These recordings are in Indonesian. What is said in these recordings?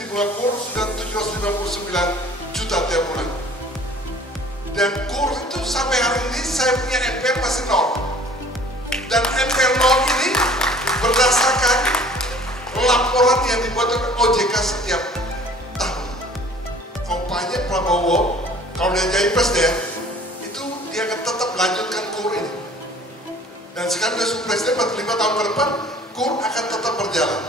subsidi bunga KUR sudah 759 juta tiap bulan. Dan KUR itu sampai hari ini saya punya NPL masih 0. Dan NPL 0 ini berdasarkan laporan yang dibuat oleh OJK setiap tahun. Kampanye Prabowo, kalau dia jadi presiden, itu dia akan tetap melanjutkan KUR ini. Dan sekarang dia sudah presiden 45 tahun ke depan, KUR akan tetap berjalan.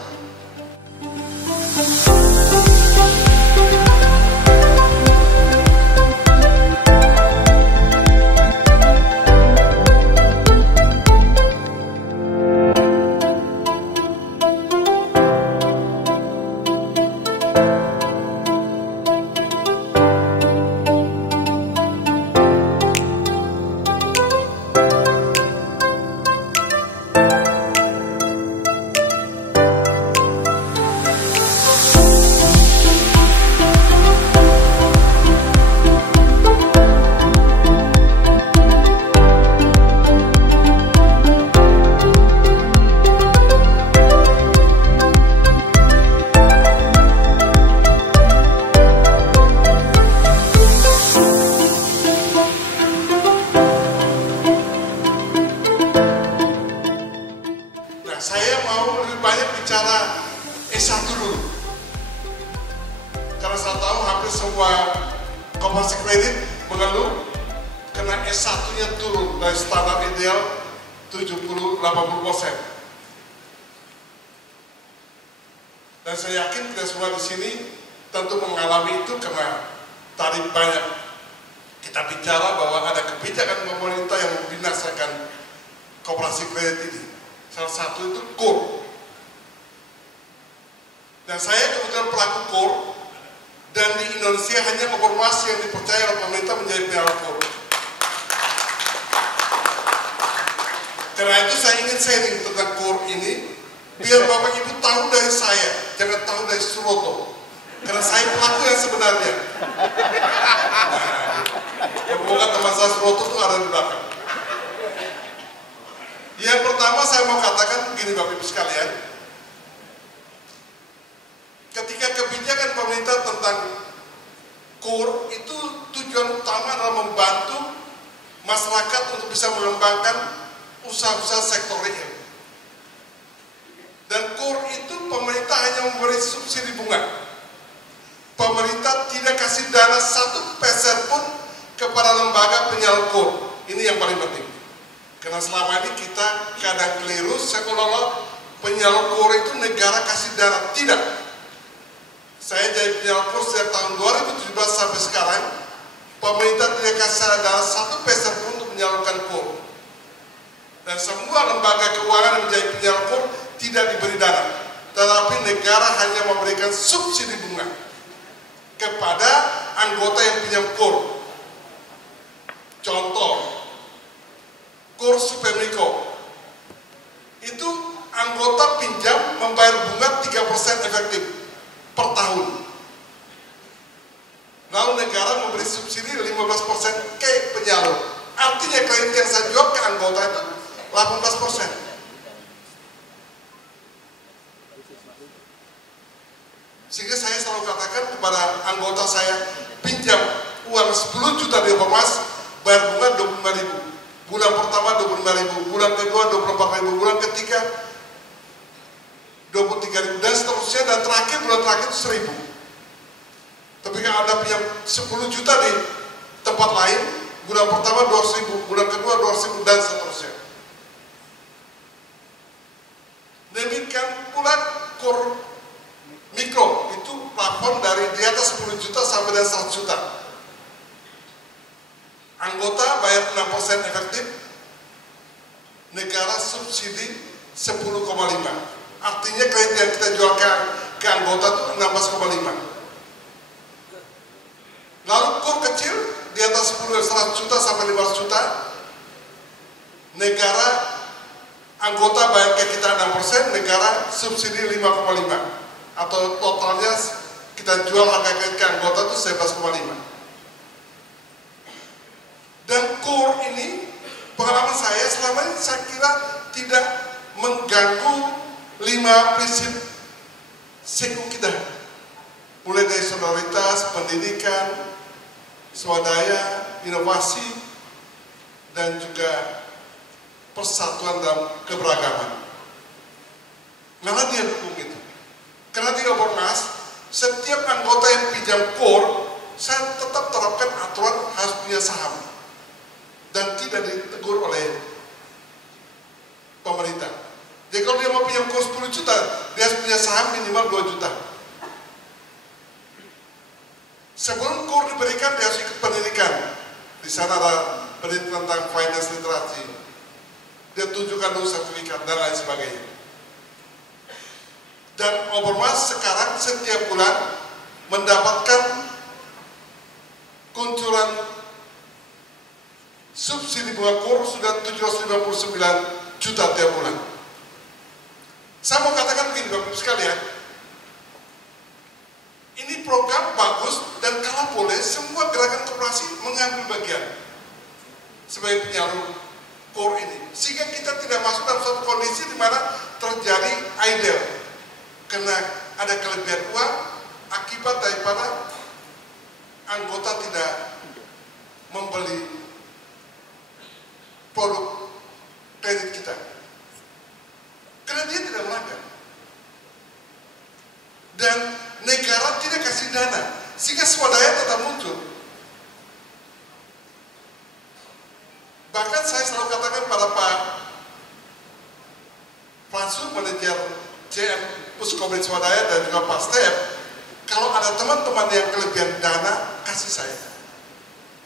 Saya mau lebih banyak bicara S1 dulu. Karena saya tahu hampir semua koperasi kredit mengeluh karena S1-nya turun dari standar ideal 70-80%. Dan saya yakin kita semua di sini tentu mengalami itu karena tadi banyak kita bicara bahwa ada kebijakan pemerintah yang membinasakan koperasi kredit ini. Salah satu itu KUR. Dan saya kebetulan pelaku KUR, dan di Indonesia hanya ormas yang dipercaya oleh pemerintah menjadi penyelenggara KUR. Karena itu saya ingin sharing tentang KUR ini, biar Bapak Ibu tahu dari saya, jangan tahu dari Suroto. Karena saya pelaku yang sebenarnya. Semoga teman saya Suroto itu ada di belakang. Yang pertama saya mau katakan begini Bapak Ibu sekalian, ketika kebijakan pemerintah tentang KUR itu tujuan utama adalah membantu masyarakat untuk bisa mengembangkan usaha-usaha sektor real. Dan KUR itu pemerintah hanya memberi subsidi bunga. Pemerintah tidak kasih dana 1 peser pun kepada lembaga penyalur KUR. Ini yang paling penting. Karena selama ini kita kadang keliru seolah-olah penyalur KUR itu negara kasih dana. Tidak. Saya jadi penyalur KUR sejak tahun 2017 sampai sekarang, pemerintah tidak kasih dana 1 peser pun untuk menyalurkan KUR. Dan semua lembaga keuangan yang menjadi penyalur KUR tidak diberi dana. Tetapi negara hanya memberikan subsidi bunga kepada anggota yang pinjam KUR. Contoh, KUR Supermikro itu anggota pinjam membayar bunga 3% efektif per tahun. Lalu negara memberi subsidi 15% ke penyalur. Artinya kredit yang saya jual ke anggota itu 18%. Sehingga saya selalu katakan kepada anggota saya, pinjam uang 10 juta di Ormas, bayar bunga 25.000. Bulan pertama 25.000, bulan kedua 24.000, bulan ketiga 23.000 dan seterusnya, dan terakhir bulan terakhir itu 1.000. Tapi kalau Anda pinjam 10 juta di tempat lain, bulan pertama 200.000, bulan kedua 200.000 dan seterusnya. Demikian pula KUR Mikro itu plafon dari di atas 10 juta sampai dengan 100 juta. Anggota bayar 6% efektif, negara subsidi 10,5. Artinya kredit yang kita jual ke anggota itu 16,5. Lalu KUR kecil di atas 100 juta sampai 500 juta, negara anggota bayar ke kita 6%, negara subsidi 5,5. Atau totalnya kita jual harga kredit ke anggota itu 11,5. Dan KUR ini, pengalaman saya selama ini saya kira tidak mengganggu 5 prinsip Sekukida. solidaritas, pendidikan, swadaya, inovasi, dan juga persatuan dalam keberagaman. Karena dia dukung itu. Karena di Ormas, setiap anggota yang pinjam KUR, saya tetap terapkan aturan harus punya saham. Dan tidak ditegur oleh pemerintah. Jadi kalau dia mau pinjam KUR 10 juta, dia harus punya saham minimal 2 juta. Sebelum KUR diberikan, dia harus ikut pendidikan. Di sana ada pendidikan tentang finance literasi. Dia tunjukkan dulu sertifikat dan lain sebagainya. Dan Ormas sekarang setiap bulan mendapatkan kuncuran subsidi bunga KUR sudah 759 juta tiap bulan. Saya mau katakan begini Bapak Ibu sekalian, ini program bagus dan kalau boleh semua gerakan koperasi mengambil bagian sebagai penyalur KUR ini, sehingga kita tidak masuk dalam suatu kondisi di mana terjadi idle karena ada kelebihan uang akibat daripada anggota tidak membeli produk kredit kita karena dia tidak melanggar dan negara tidak kasih dana sehingga swadaya tetap muncul. Bahkan saya selalu katakan pada Pak Fransu, manajer CM Puskomin Swadaya dan juga Pak Step, kalau ada teman-teman yang kelebihan dana, kasih saya.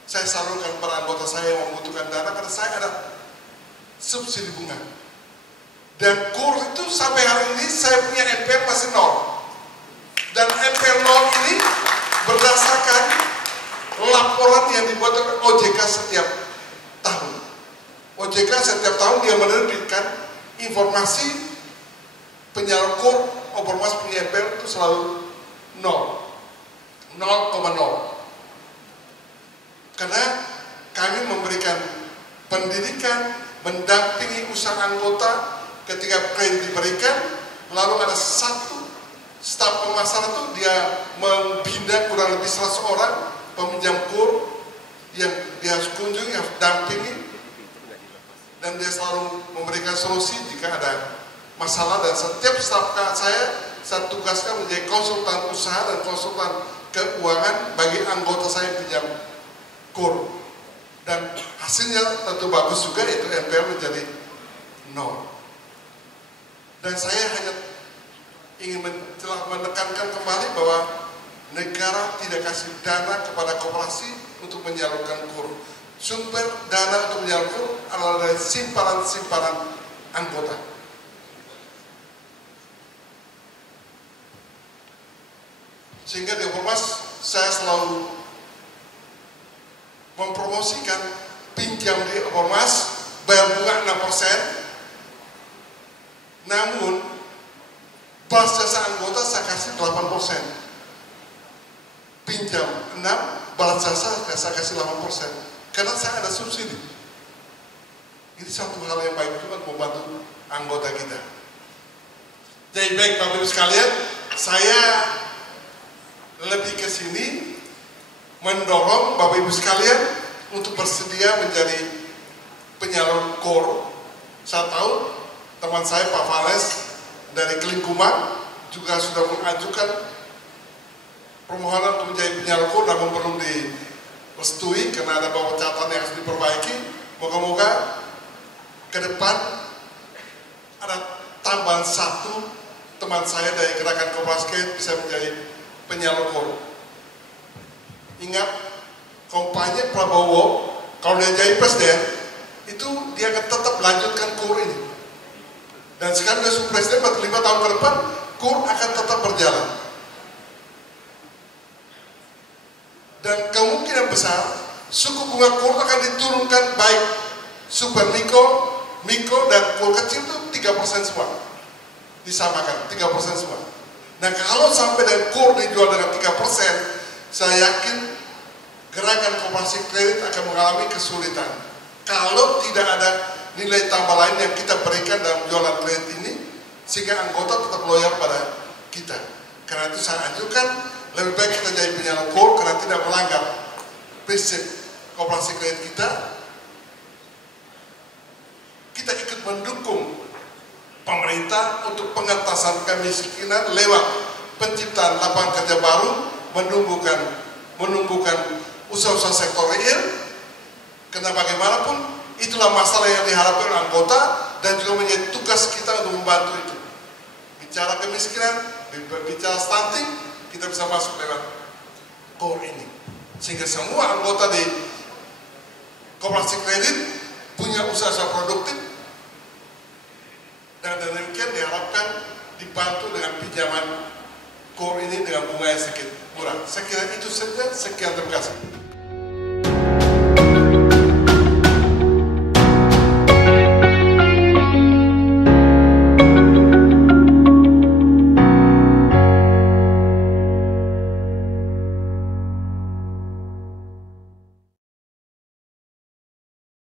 Saya salurkan para anggota saya yang membutuhkan dana karena saya ada subsidi bunga. Dan KUR itu sampai hari ini saya punya NPL masih 0. Dan NPL 0 ini berdasarkan laporan yang dibuat oleh OJK setiap tahun. OJK setiap tahun dia menerbitkan informasi penyalur KUR, Ormas punya NPL itu selalu 0,0. Karena kami memberikan pendidikan, mendampingi usaha anggota ketika kredit diberikan, lalu ada satu staf pemasaran itu dia membina kurang lebih 100 orang peminjam KUR yang dia harus kunjungi, harus dampingi, dan dia selalu memberikan solusi jika ada masalah. Dan setiap staf saya tugaskan menjadi konsultan usaha dan konsultan keuangan bagi anggota saya yang pinjam KUR, dan hasilnya tentu bagus juga, itu NPL menjadi 0. Dan saya hanya ingin menekankan kembali bahwa negara tidak kasih dana kepada koperasi untuk menyalurkan KUR. Sumber dana untuk menyalurkan KUR adalah dari simpanan-simpanan anggota. Sehingga di Ormas saya selalu mempromosikan pinjam di Ormas bayar bunga 6%, namun balas jasa anggota saya kasih 8%. Pinjam 6, balas jasa saya kasih 8%. Karena saya ada subsidi. Ini satu hal yang baik juga membantu anggota kita. Jadi baik Bapak Ibu sekalian, saya lebih ke sini mendorong Bapak Ibu sekalian untuk bersedia menjadi penyalur KUR. Saya tahu teman saya Pak Vales dari Kelingkuman juga sudah mengajukan permohonan untuk menjadi penyalur KUR, namun belum direstui karena ada beberapa catatan yang harus diperbaiki. Moga-moga ke depan ada tambahan satu teman saya dari gerakan koperasi bisa menjadi penyalur KUR. Ingat, kampanye Prabowo kalau dia jadi presiden itu dia akan tetap melanjutkan KUR ini. Dan sekarang dia sudah presiden 45 tahun ke depan, KUR akan tetap berjalan. Dan kemungkinan besar suku bunga KUR akan diturunkan, baik super mikro dan KUR kecil itu 3% semua. Disamakan 3% semua. Nah kalau sampai dengan KUR dijual dengan 3%, saya yakin gerakan koperasi kredit akan mengalami kesulitan. Kalau tidak ada nilai tambah lain yang kita berikan dalam jualan kredit ini, sehingga anggota tetap loyal pada kita. Karena itu saya ajukan Lebih baik kita jadi penyalur core karena tidak melanggar prinsip koperasi kredit kita. Kita ikut mendukung pemerintah untuk pengentasan kemiskinan lewat penciptaan lapangan kerja baru, menumbuhkan usaha-usaha sektor real. Karena bagaimanapun itulah masalah yang diharapkan oleh anggota dan juga menjadi tugas kita untuk membantu itu. Bicara kemiskinan, bicara stunting, kita bisa masuk lewat core ini. Sehingga semua anggota di koperasi kredit punya usaha produktif, dan demikian diharapkan dibantu dengan pinjaman core ini dengan bunga yang sedikit murah. Saya kira itu saja. Sekian, terima kasih.